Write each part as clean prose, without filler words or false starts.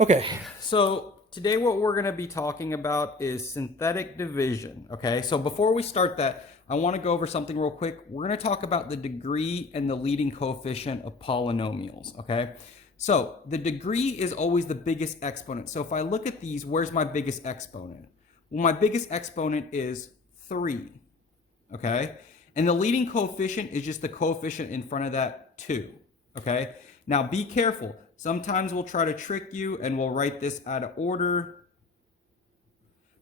Okay, so today what we're going to be talking about is synthetic division. Okay, so before we start that, I want to go over something real quick. We're going to talk about the degree and the leading coefficient of polynomials. Okay, so the degree is always the biggest exponent. So if I look at these, where's my biggest exponent? Well, my biggest exponent is 3. Okay, and the leading coefficient is just the coefficient in front of that 2. Okay, now be careful. Sometimes we'll try to trick you and we'll write this out of order.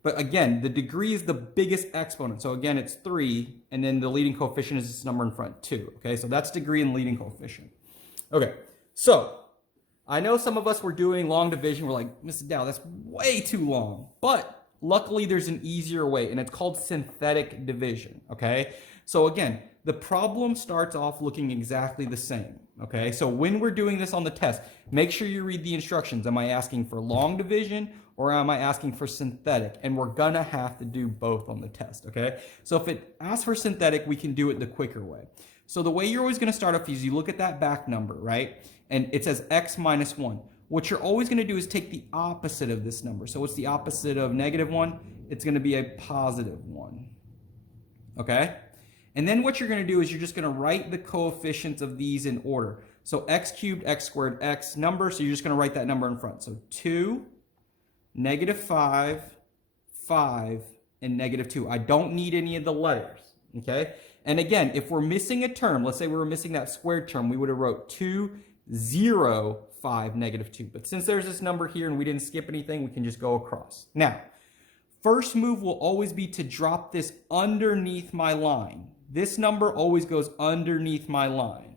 But again, the degree is the biggest exponent. So again, it's 3, and then the leading coefficient is this number in front, 2. Okay, so that's degree and leading coefficient. Okay, so I know some of us were doing long division. We're like, Mrs. Dow, that's way too long. But luckily, there's an easier way, and it's called synthetic division. Okay, so again, the problem starts off looking exactly the same. Okay, so when we're doing this on the test, make sure you read the instructions. Am I asking for long division or am I asking for synthetic? And we're gonna have to do both on the test, okay? So if it asks for synthetic, we can do it the quicker way. So the way you're always gonna start off is you look at that back number, right? And it says x minus 1. What you're always gonna do is take the opposite of this number. So what's the opposite of -1? It's gonna be a positive 1, okay? And then what you're going to do is you're just going to write the coefficients of these in order. So x cubed, x squared, x number. So you're just going to write that number in front. So 2, -5, 5, and -2. I don't need any of the letters. Okay. And again, if we're missing a term, let's say we were missing that squared term, we would have wrote 2, 0, 5, -2. But since there's this number here and we didn't skip anything, we can just go across. Now, first move will always be to drop this underneath my line. This number always goes underneath my line,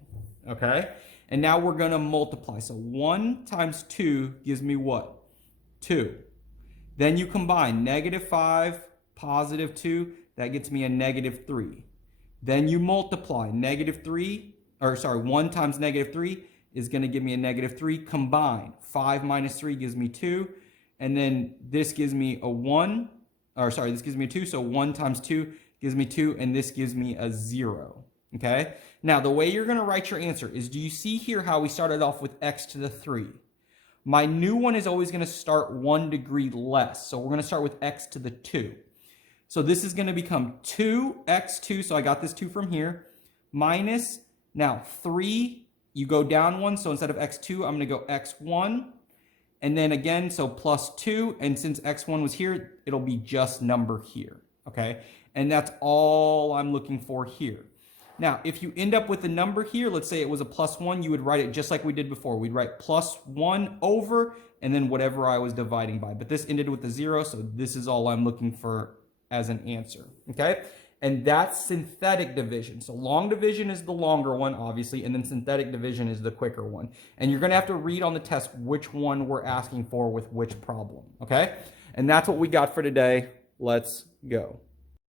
okay? And now we're going to multiply. So 1 times 2 gives me what? 2. Then you combine -5, +2. That gets me a -3. Then you multiply 1 times -3 is going to give me a -3. Combine 5 minus 3 gives me 2. And then this gives me a 1. This gives me a 2. So 1 times 2 gives me 2, and this gives me a 0, okay? Now, the way you're going to write your answer is, do you see here how we started off with x to the 3? My new one is always going to start 1 degree less, so we're going to start with x to the 2. So this is going to become 2x2, so I got this 2 from here, minus, now 3, you go down 1, so instead of x2, I'm going to go x1, and then again, so plus 2, and since x1 was here, it'll be just number here, okay? And that's all I'm looking for here. Now, if you end up with a number here, let's say it was a +1, you would write it just like we did before. We'd write +1 over, and then whatever I was dividing by. But this ended with a 0, so this is all I'm looking for as an answer, okay? And that's synthetic division. So long division is the longer one, obviously, and then synthetic division is the quicker one. And you're going to have to read on the test which one we're asking for with which problem, okay? And that's what we got for today. Let's go.